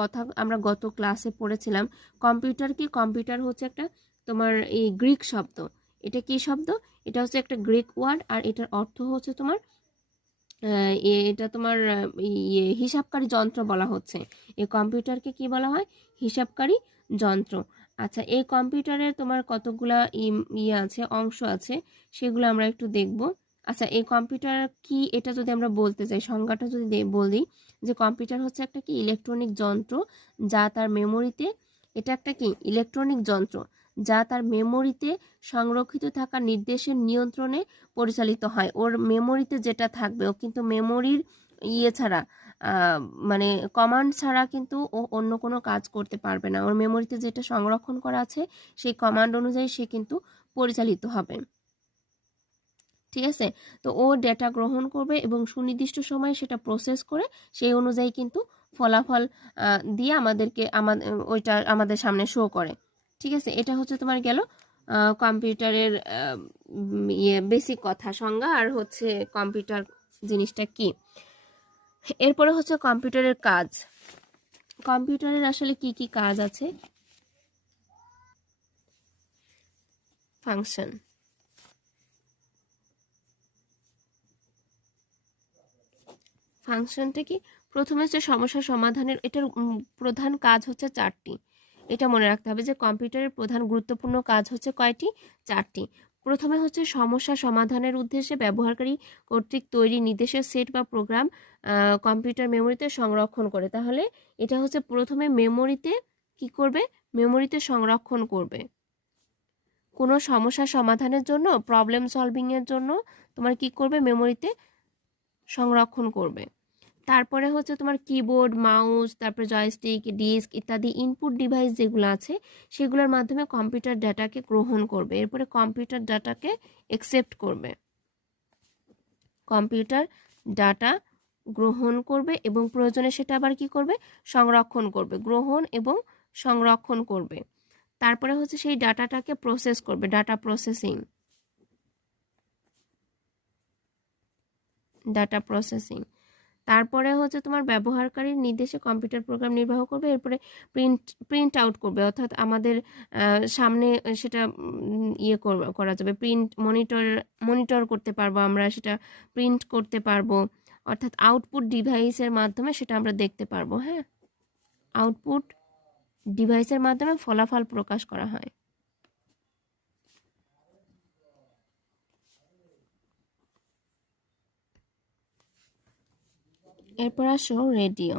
কথা আমরা গত ক্লাসে পড়েছিলাম। কম্পিউটার কি? কম্পিউটার হচ্ছে একটা তোমার এই গ্রিক শব্দ। এটা কি শব্দ? এটা হচ্ছে একটা গ্রিক ওয়ার্ড, আর এটার অর্থ হচ্ছে তোমার এটা তোমার হিসাবকারী যন্ত্র বলা হচ্ছে। এই কম্পিউটারকে কি বলা হয়? হিসাবকারী যন্ত্র। আচ্ছা, এই কম্পিউটারের তোমার কতগুলা আছে, অংশ আছে, সেগুলো আমরা একটু দেখব। আচ্ছা, এই কম্পিউটার কি এটা যদি আমরা বলতে চাই, সংজ্ঞাটা যদি বলি যে কম্পিউটার হচ্ছে একটা কি ইলেকট্রনিক যন্ত্র যা তার মেমোরিতে, এটা একটা কি ইলেকট্রনিক যন্ত্র যা তার মেমোরিতে সংরক্ষিত থাকা নির্দেশের নিয়ন্ত্রণে পরিচালিত হয়। ওর মেমোরিতে যেটা থাকবে, ও কিন্তু মেমোরির ছাড়া মানে কমান্ড ছাড়া কিন্তু ও অন্য কোনো কাজ করতে পারবে না। ওর মেমোরিতে যেটা সংরক্ষণ করা আছে সেই কমান্ড অনুযায়ী সে কিন্তু পরিচালিত হবে। ঠিক আছে? তো ও ডেটা গ্রহণ করবে এবং সুনির্দিষ্ট সময়ে সেটা প্রসেস করে সেই অনুযায়ী কিন্তু ফলাফল দিয়ে আমাদেরকে ওইটা আমাদের সামনে শো করে। ঠিক আছে? এটা হচ্ছে তোমার গেল কম্পিউটারের বেসিক কথা, সংজ্ঞা, আর হচ্ছে কম্পিউটার জিনিসটা কি। এরপরে হচ্ছে কম্পিউটারের কাজ। কম্পিউটারের আসলে কি কি কাজ আছে? ফাংশন। ফাংশনটা কি? প্রথমে হচ্ছে সমস্যা সমাধানের, এটার প্রধান কাজ হচ্ছে 4টি। এটা মনে রাখতে হবে যে কম্পিউটারের প্রধান গুরুত্বপূর্ণ কাজ হচ্ছে কয়টি? 4টি। প্রথমে হচ্ছে সমস্যা সমাধানের উদ্দেশ্যে ব্যবহারকারী কর্তৃক তৈরি নির্দেশের সেট বা প্রোগ্রাম কম্পিউটার মেমোরিতে সংরক্ষণ করে। তাহলে এটা হচ্ছে প্রথমে মেমোরিতে কি করবে? মেমোরিতে সংরক্ষণ করবে। কোনো সমস্যা সমাধানের জন্য, প্রবলেম সলভিং এর জন্য তোমার কি করবে? মেমোরিতে সংরক্ষণ করবে। তারপরে হচ্ছে তোমার কিবোর্ড, মাউস, তারপরে জয়স্টিক, ডিস্ক ইত্যাদি ইনপুট ডিভাইস যেগুলো আছে সেগুলোর মাধ্যমে কম্পিউটার ডাটাকে গ্রহণ করবে। এরপরে কম্পিউটার ডাটাকে অ্যাকসেপ্ট করবে। কম্পিউটার ডাটা গ্রহণ করবে এবং প্রয়োজনে সেটা আবার কি করবে? সংরক্ষণ করবে। গ্রহণ এবং সংরক্ষণ করবে। তারপরে হচ্ছে সেই ডাটাটাকে প্রসেস করবে, ডাটা প্রসেসিং। Data processing. তারপরে হচ্ছে তোমার ব্যবহারকারীর নির্দেশে কম্পিউটার প্রোগ্রাম নির্বাহ করবে। এরপরে প্রিন্ট আউট করবে, অর্থাৎ আমাদের সামনে সেটা করা যাবে। মনিটর করতে পারবো আমরা, সেটা প্রিন্ট করতে পারবো, অর্থাৎ আউটপুট ডিভাইসের মাধ্যমে সেটা আমরা দেখতে পারবো। হ্যাঁ, আউটপুট ডিভাইসের মাধ্যমে ফলাফল প্রকাশ করা হয়। এরপর আসো রেডিও।